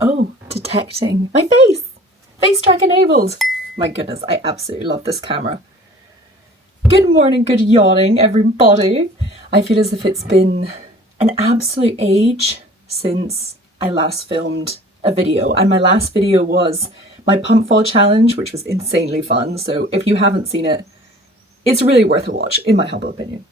Oh, detecting my face! Face track enabled! My goodness, I absolutely love this camera. Good morning, good yawning, everybody. I feel as if it's been an absolute age since I last filmed a video, and my last video was my pump fall challenge, which was insanely fun. So if you haven't seen it, it's really worth a watch, in my humble opinion.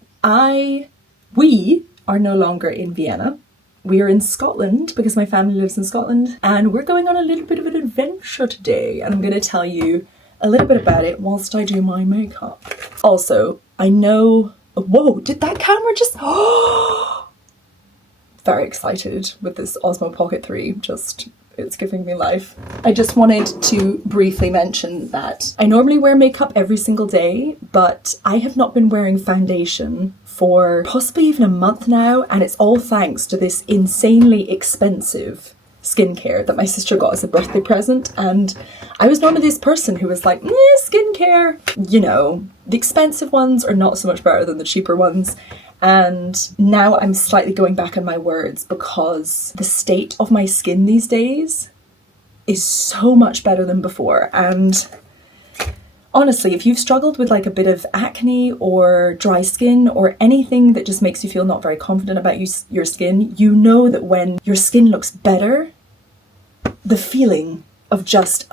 We are no longer in Vienna. We are in Scotland because my family lives in Scotland, and we're going on a little bit of an adventure today, and I'm going to tell you a little bit about it whilst I do my makeup. Also, I know... Whoa, did that camera just... Very excited with this Osmo Pocket 3, it's giving me life. I just wanted to briefly mention that I normally wear makeup every single day, but I have not been wearing foundation for possibly even a month now, and it's all thanks to this insanely expensive skincare that my sister got as a birthday present. And I was normally this person who was like, skincare, you know, the expensive ones are not so much better than the cheaper ones. And now I'm slightly going back on my words because the state of my skin these days is so much better than before. And honestly, if you've struggled with like a bit of acne or dry skin or anything that just makes you feel not very confident about your skin, you know that when your skin looks better, the feeling of just,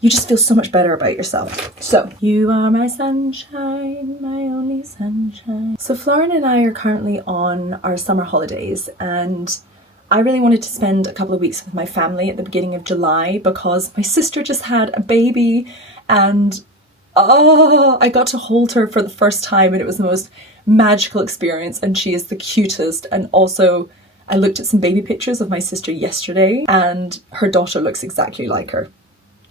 you just feel so much better about yourself. So, you are my sunshine, my only sunshine. So Florian and I are currently on our summer holidays, and I really wanted to spend a couple of weeks with my family at the beginning of July because my sister just had a baby, and I got to hold her for the first time, and it was the most magical experience, and she is the cutest. And also, I looked at some baby pictures of my sister yesterday, and her daughter looks exactly like her.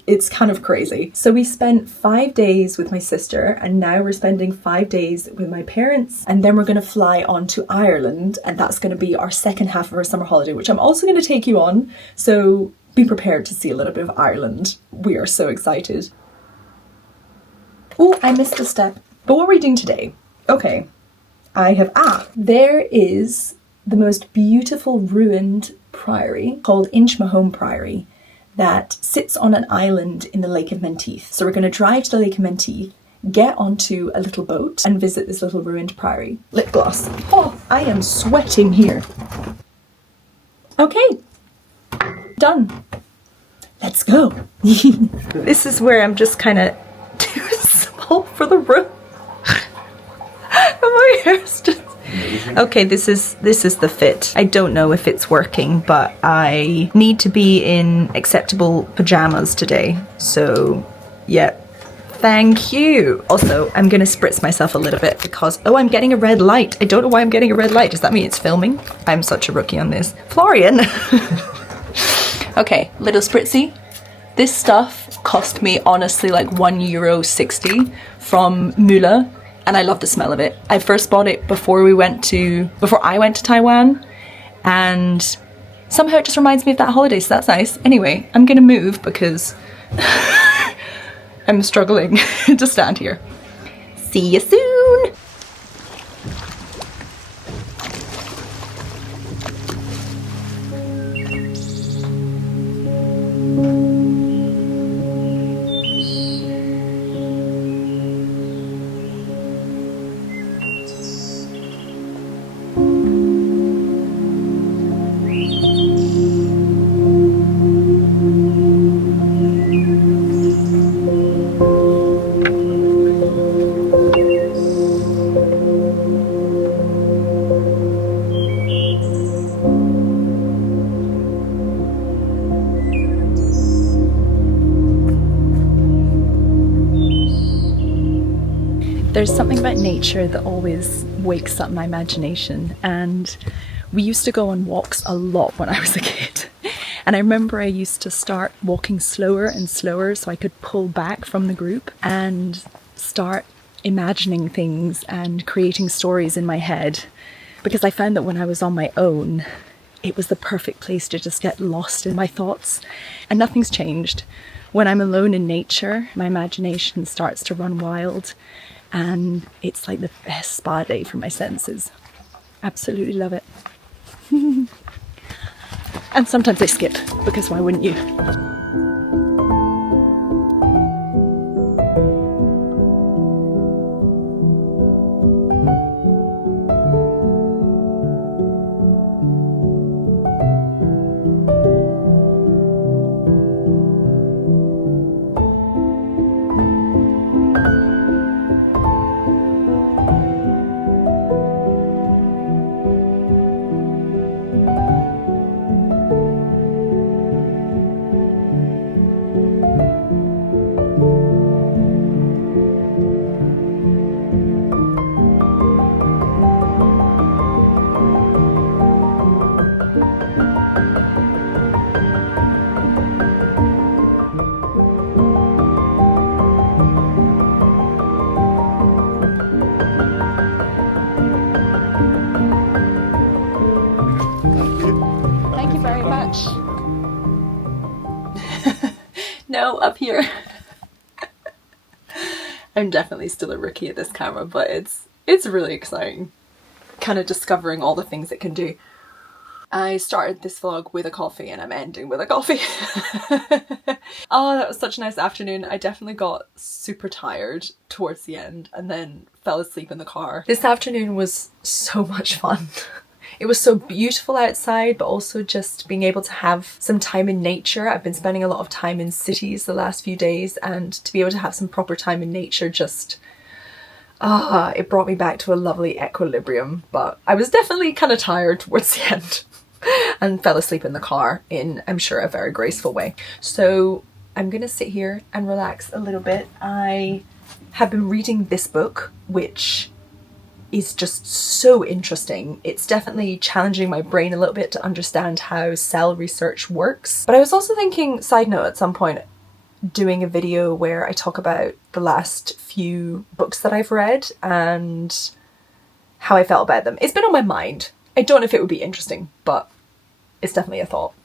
It's kind of crazy. So we spent 5 days with my sister, and now we're spending 5 days with my parents, and then we're going to fly on to Ireland, and that's going to be our second half of our summer holiday, which I'm also going to take you on. So be prepared to see a little bit of Ireland. We are so excited. Oh, I missed a step. But what are we doing today? Okay, there is the most beautiful ruined priory called Inchmahome Priory that sits on an island in the Lake of Menteith. So we're going to drive to the Lake of Menteith, get onto a little boat and visit this little ruined priory. Lip gloss. Oh, I am sweating here. Okay, done. Let's go. This is where I'm just kind of too small for the room. My hair's just... Okay, this is the fit. I don't know if it's working, but I need to be in acceptable pajamas today. So, yeah. Thank you. Also, I'm gonna spritz myself a little bit because, I'm getting a red light. I don't know why I'm getting a red light. Does that mean it's filming? I'm such a rookie on this. Florian! Okay, little spritzy. This stuff cost me honestly like €1.60 from Müller. And I love the smell of it. I first bought it before I went to Taiwan, and somehow it just reminds me of that holiday, so that's nice. Anyway, I'm gonna move because I'm struggling to stand here. See you soon! There's something about nature that always wakes up my imagination, and we used to go on walks a lot when I was a kid. And I remember I used to start walking slower and slower so I could pull back from the group and start imagining things and creating stories in my head, because I found that when I was on my own, it was the perfect place to just get lost in my thoughts, and nothing's changed. When I'm alone in nature, my imagination starts to run wild, and it's like the best spa day for my senses. Absolutely love it. And sometimes I skip, because why wouldn't you? Thank you very much. No, up here. I'm definitely still a rookie at this camera, but it's really exciting. Kind of discovering all the things it can do. I started this vlog with a coffee and I'm ending with a coffee. Oh, that was such a nice afternoon. I definitely got super tired towards the end and then fell asleep in the car. This afternoon was so much fun. It was so beautiful outside, but also just being able to have some time in nature. I've been spending a lot of time in cities the last few days, and to be able to have some proper time in nature just, it brought me back to a lovely equilibrium. But I was definitely kind of tired towards the end and fell asleep in the car in, I'm sure, a very graceful way. So I'm gonna sit here and relax a little bit. I have been reading this book, which is just so interesting. It's definitely challenging my brain a little bit to understand how cell research works. But I was also thinking, side note, at some point doing a video where I talk about the last few books that I've read and how I felt about them. It's been on my mind. I don't know if it would be interesting, but it's definitely a thought.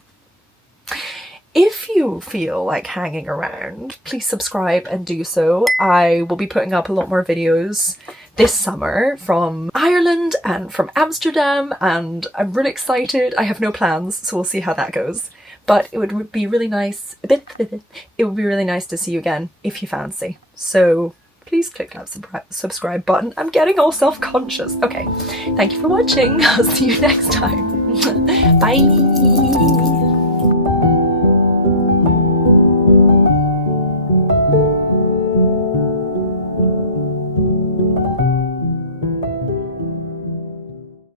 If you feel like hanging around, please subscribe and do so. I will be putting up a lot more videos this summer from Ireland and from Amsterdam, and I'm really excited. I have no plans, so we'll see how that goes. But it would be really nice, it would be really nice to see you again if you fancy. So please click that subscribe button. I'm getting all self-conscious. Okay, thank you for watching. I'll see you next time. Bye.